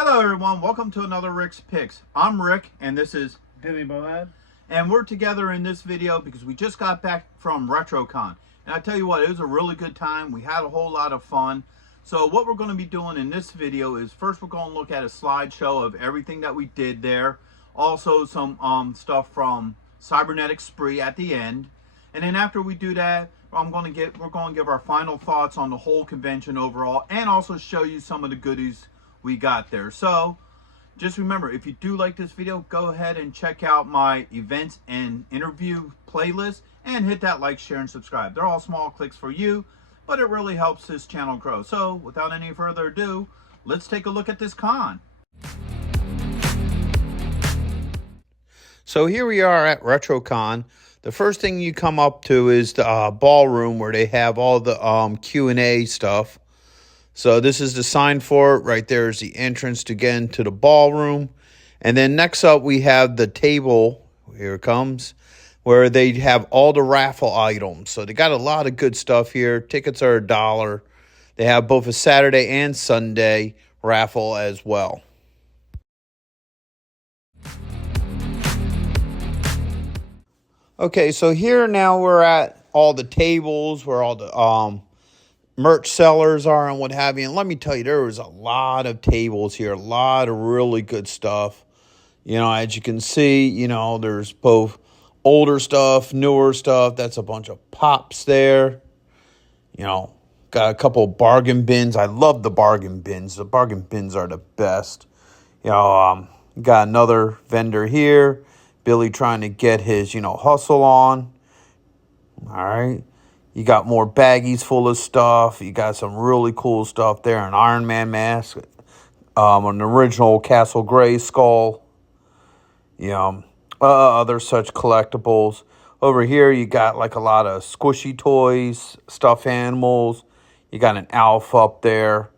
Hello everyone, welcome to another Rick's Picks. I'm Rick and this is Billy Boad. And we're together in this video because we just got back from RetroCon. And I tell you what, it was a really good time. We had a whole lot of fun. So what we're going to be doing in this video is first we're going to look at a slideshow of everything that we did there. Also some stuff from Cybernetic Spree at the end. And then after we do that, we're going to give our final thoughts on the whole convention overall and also show you some of the goodies we got there. So just remember, if you do like this video, go ahead and check out my events and interview playlist and hit that like, share, and subscribe. They're all small clicks for you, but it really helps this channel grow. So without any further ado, let's take a look at this con. So here we are at RetroCon. The first thing you come up to is the ballroom where they have all the Q&A stuff. So this is the sign for it. Right there is the entrance to get into the ballroom. And then next up we have the table, here it comes, where they have all the raffle items. So they got a lot of good stuff here. Tickets are $1. They have both a Saturday and Sunday raffle as well. Okay, so here now we're at all the tables where all the merch sellers are and what have you. And let me tell you, there was a lot of tables here, a lot of really good stuff. You know, as you can see, you know, there's both older stuff, newer stuff. That's a bunch of pops there. You know, got a couple of bargain bins. I love the bargain bins. The bargain bins are the best. You know, got another vendor here. Billy trying to get his, you know, hustle on. All right. You got more baggies full of stuff. You got some really cool stuff there. An Iron Man mask. An original Castle Gray skull. You know, other such collectibles. Over here, you got like a lot of squishy toys, stuffed animals. You got an Alf up there.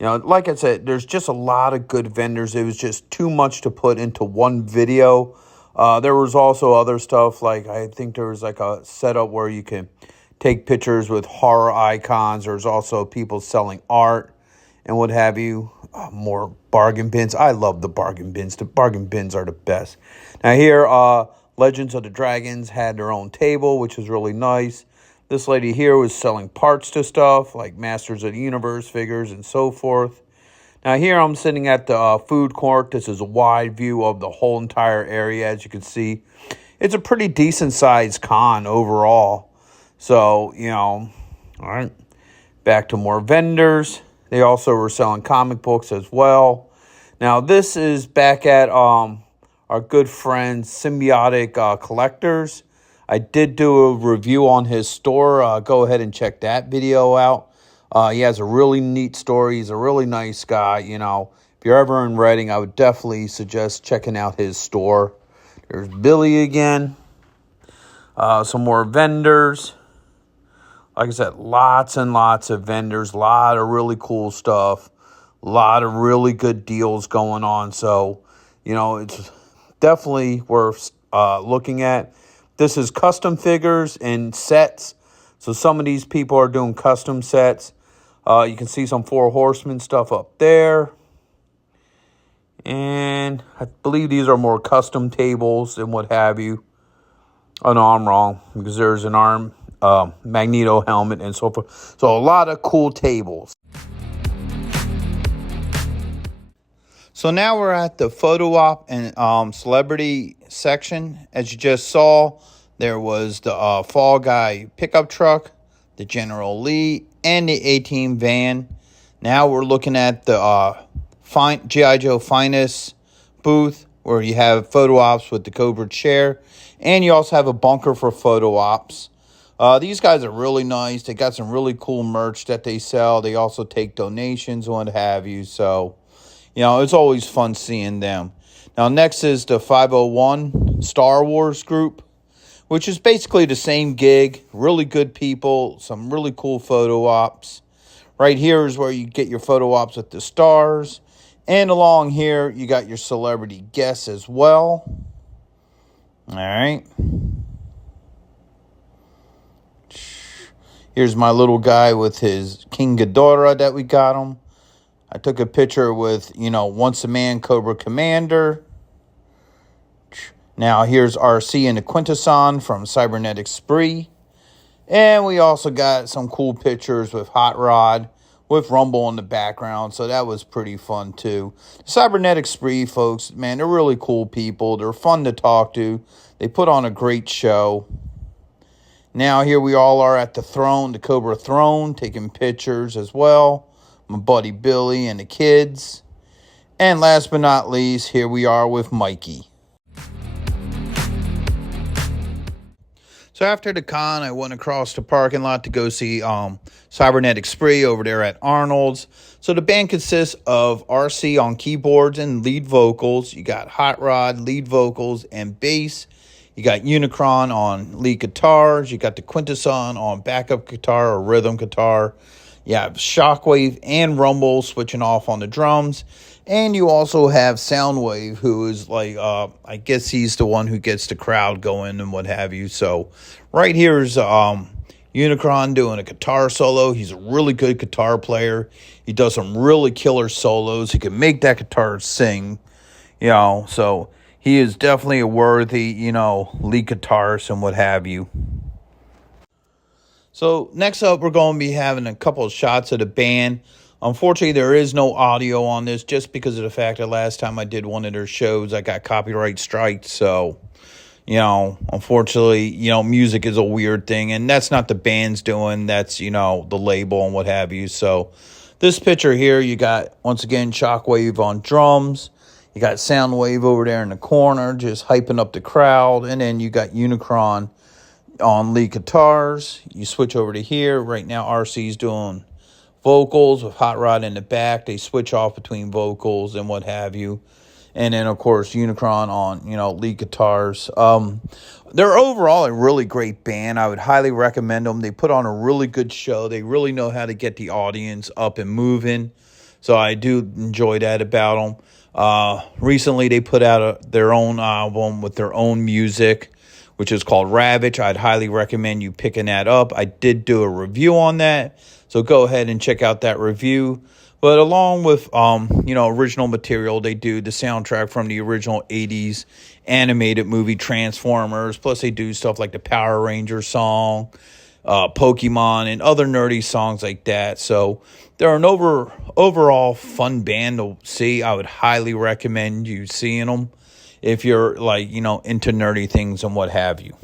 You know, like I said, there's just a lot of good vendors. It was just too much to put into one video. There was also other stuff, like I think there was like a setup where you can take pictures with horror icons. There's also people selling art and what have you. More bargain bins. I love the bargain bins. The bargain bins are the best. Now here, Legends of the Dragons had their own table, which is really nice. This lady here was selling parts to stuff like Masters of the Universe figures and so forth. Now here I'm sitting at the food court. This is a wide view of the whole entire area. As you can see, it's a pretty decent sized con overall. So, you know, all right, back to more vendors. They also were selling comic books as well. Now this is back at our good friend Symbiotic Collectors. I did do a review on his store. Go ahead and check that video out. He has a really neat store. He's a really nice guy. You know, if you're ever in Reading, I would definitely suggest checking out his store. There's Billy again. Some more vendors. Like I said, lots and lots of vendors. A lot of really cool stuff. A lot of really good deals going on. So, you know, it's definitely worth looking at. This is custom figures and sets. So some of these people are doing custom sets. You can see some Four Horsemen stuff up there. And I believe these are more custom tables and what have you. Oh, no, I'm wrong. Because there's an arm, Magneto helmet and so forth. So a lot of cool tables. So now we're at the photo op and celebrity section. As you just saw, there was the Fall Guy pickup truck, the General Lee, and the A-Team van. Now we're looking at the G.I. Joe Finest booth, where you have photo ops with the Cobra chair. And you also have a bunker for photo ops. These guys are really nice. They got some really cool merch that they sell. They also take donations and what have you. So, you know, it's always fun seeing them. Now, next is the 501 Star Wars group, which is basically the same gig. Really good people, some really cool photo ops. Right here is where you get your photo ops with the stars. And along here, you got your celebrity guests as well. All right. Here's my little guy with his King Ghidorah that we got him. I took a picture with, Once a Man Cobra Commander. Now here's RC and the Quintesson from Cybernetic Spree. And we also got some cool pictures with Hot Rod, with Rumble in the background, so that was pretty fun too. Cybernetic Spree, folks, man, they're really cool people. They're fun to talk to. They put on a great show. Now here we all are at the throne, the Cobra throne, taking pictures as well. My buddy Billy and the kids. And last but not least, here we are with Mikey. So after the con, I went across the parking lot to go see Cybernetic Spree over there at Arnold's. So the band consists of RC on keyboards and lead vocals. You got Hot Rod, lead vocals, and bass. You got Unicron on lead guitars. You got the Quintesson on backup guitar or rhythm guitar. You have Shockwave and Rumble switching off on the drums. And you also have Soundwave, who is like, I guess he's the one who gets the crowd going and what have you. So right here is Unicron doing a guitar solo. He's a really good guitar player. He does some really killer solos. He can make that guitar sing, so he is definitely a worthy, lead guitarist and what have you. So next up, we're going to be having a couple of shots of the band. Unfortunately, there is no audio on this just because of the fact that last time I did one of their shows, I got copyright striked. So, unfortunately, music is a weird thing. And that's not the band's doing. That's, the label and what have you. So this picture here, you got, once again, Shockwave on drums. You got Soundwave over there in the corner just hyping up the crowd. And then you got Unicron on lead guitars. You switch over to here. Right now, RC's doing vocals with Hot Rod in the back. They switch off between vocals and what have you. And then, of course, Unicron on, lead guitars. They're overall a really great band. I would highly recommend them. They put on a really good show. They really know how to get the audience up and moving. So I do enjoy that about them. Recently, they put out their own album with their own music, which is called Ravage. I'd highly recommend you picking that up. I did do a review on that. So go ahead and check out that review. But along with, original material, they do the soundtrack from the original 80s animated movie Transformers. Plus, they do stuff like the Power Rangers song, Pokemon, and other nerdy songs like that. So they're an overall fun band to see. I would highly recommend you seeing them if you're, into nerdy things and what have you.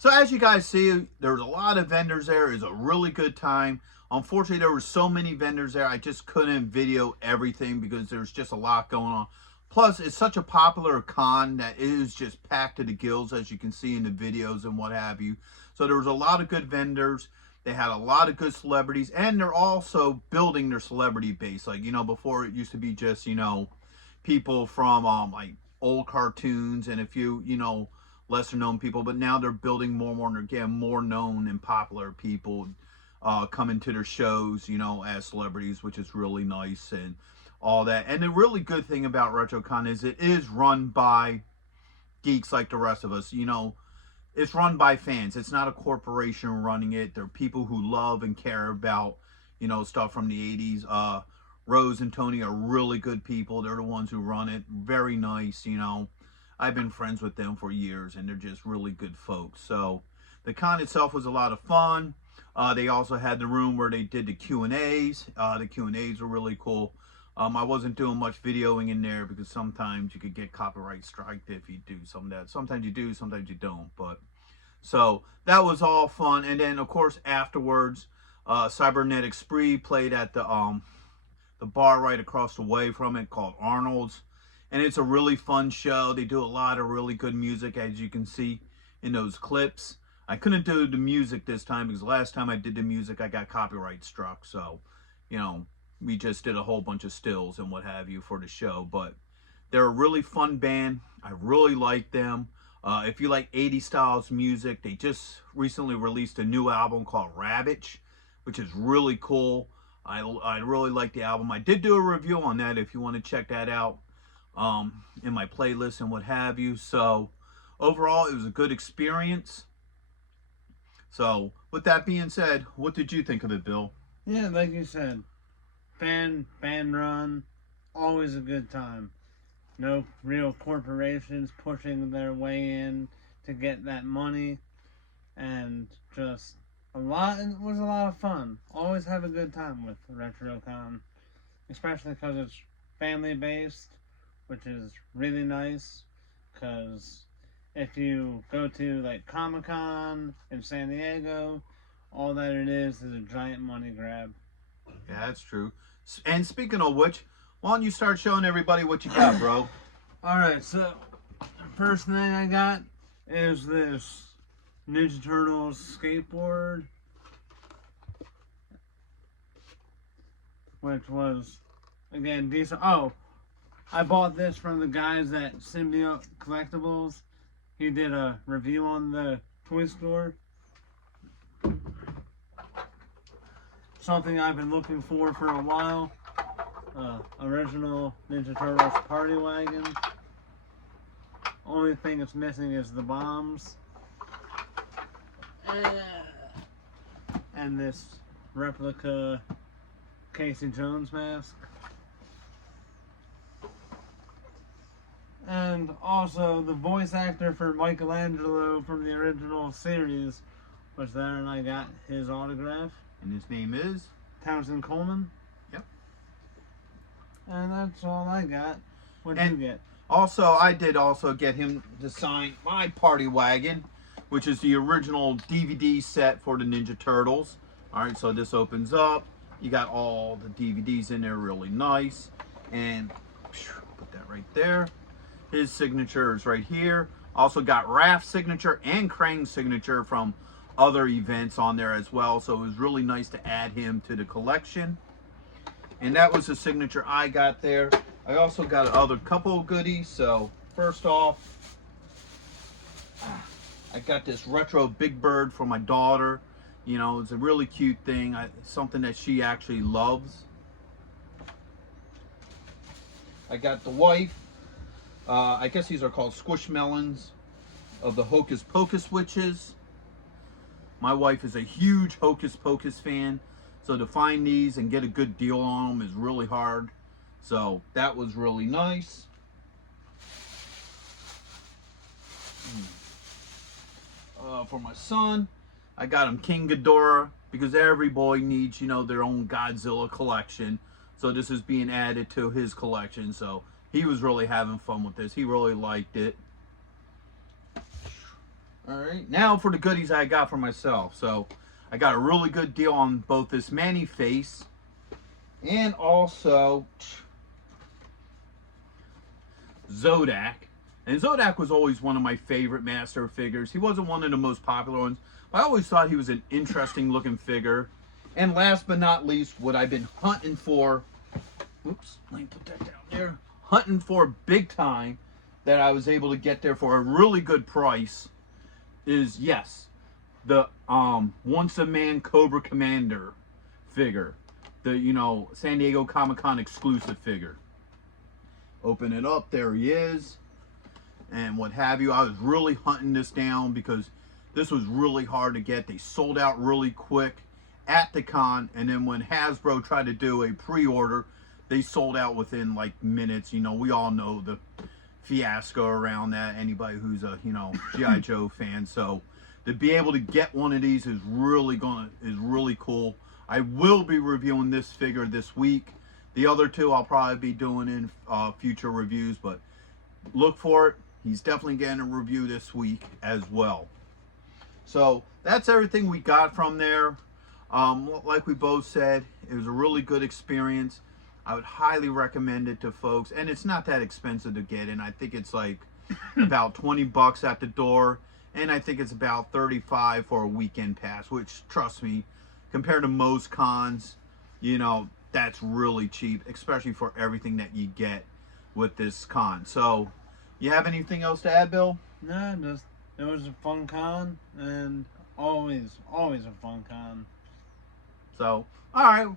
So as you guys see, there's a lot of vendors there. It's a really good time. Unfortunately, there were so many vendors there, I just couldn't video everything because there's just a lot going on. Plus, it's such a popular con that it is just packed to the gills, as you can see in the videos and what have you. So there was a lot of good vendors. They had a lot of good celebrities, and they're also building their celebrity base. Before it used to be just, people from like old cartoons and a few, lesser known people, but now they're building more and more, and they're getting more known and popular people coming to their shows, as celebrities, which is really nice and all that. And the really good thing about RetroCon is it is run by geeks like the rest of us. It's run by fans. It's not a corporation running it. They're people who love and care about, stuff from the 80s. Rose and Tony are really good people. They're the ones who run it. Very nice, I've been friends with them for years, and they're just really good folks. So the con itself was a lot of fun. They also had the room where they did the Q&As. The Q&As were really cool. I wasn't doing much videoing in there because sometimes you could get copyright striked if you do some of that. Sometimes you do, sometimes you don't. But so that was all fun. And then, of course, afterwards, Cybernetic Spree played at the bar right across the way from it called Arnold's. And it's a really fun show. They do a lot of really good music, as you can see in those clips. I couldn't do the music this time because last time I did the music, I got copyright struck. So, we just did a whole bunch of stills and what have you for the show. But they're a really fun band. I really like them. If you like 80s styles music, they just recently released a new album called Ravage, which is really cool. I really like the album. I did do a review on that if you want to check that out. In my playlist and what have you. So overall, it was a good experience. So with that being said, what did you think of it, Bill? Yeah, like you said, fan run, always a good time. No real corporations pushing their way in to get that money, and just it was a lot of fun. Always have a good time with RetroCon, especially because it's family based, which is really nice. Because if you go to like Comic-Con in San Diego, all that it is a giant money grab. Yeah, that's true. And speaking of which, why don't you start showing everybody what you got, bro? Alright, so first thing I got is this Ninja Turtles skateboard, which was, again, decent. Oh, I bought this from the guys at Symbiote Collectibles. He did a review on the toy store. Something I've been looking for a while. Original Ninja Turtles party wagon. Only thing it's missing is the bombs. And this replica Casey Jones mask. And also the voice actor for Michelangelo from the original series was there, and I got his autograph. And his name is? Townsend Coleman. Yep. And that's all I got. What did you get? Also, I did also get him to sign my party wagon, which is the original DVD set for the Ninja Turtles. Alright, so this opens up. You got all the DVDs in there, really nice. And put that right there. His signature is right here. Also got Raph's signature and Krang's signature from other events on there as well. So it was really nice to add him to the collection. And that was the signature I got there. I also got another couple of goodies. So first off, I got this retro Big Bird for my daughter. You know, it's a really cute thing. Something that she actually loves. I got the wife. I guess these are called Squishmallows of the Hocus Pocus Witches. My wife is a huge Hocus Pocus fan. So to find these and get a good deal on them is really hard. So that was really nice. For my son, I got him King Ghidorah because every boy needs, you know, their own Godzilla collection. So this is being added to his collection. So he was really having fun with this. He really liked it. All right, now for the goodies I got for myself. So I got a really good deal on both this Man-E-Face and also Zodak. And Zodak was always one of my favorite Master figures. He wasn't one of the most popular ones, but I always thought he was an interesting looking figure. And last but not least, what I've been hunting for, oops, let me put that down there, hunting for big time, that I was able to get there for a really good price, is, yes, the Once a Man Cobra Commander figure. The, you know, San Diego Comic-Con exclusive figure. Open it up, there he is. And what have you. I was really hunting this down because this was really hard to get. They sold out really quick at the con, and then when Hasbro tried to do a pre-order, they sold out within like minutes. You know, we all know the fiasco around that, anybody who's a, you know, G.I. Joe fan. So to be able to get one of these is really cool. I will be reviewing this figure this week. The other two I'll probably be doing in future reviews, but look for it. He's definitely getting a review this week as well. So that's everything we got from there. Like we both said, it was a really good experience. I would highly recommend it to folks, and it's not that expensive to get in. I think it's like about 20 bucks at the door, and I think it's about 35 for a weekend pass, which, trust me, compared to most cons, you know, that's really cheap, especially for everything that you get with this con. So you have anything else to add, Bill? No, just it was a fun con, and always a fun con. So, all right.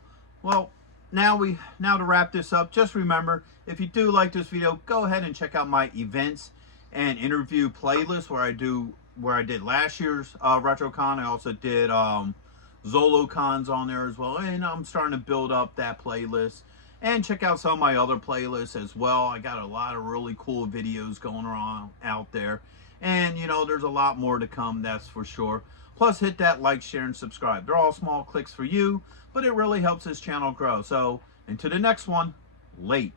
Well, now to wrap this up, just remember, if you do like this video, go ahead and check out my events and interview playlist where I do where I did last year's RetroCon. I also did ZoloCons on there as well. And I'm starting to build up that playlist. And check out some of my other playlists as well. I got a lot of really cool videos going on out there. And, you know, there's a lot more to come, that's for sure. Plus, hit that like, share, and subscribe. They're all small clicks for you, but it really helps this channel grow. So, until the next one, late.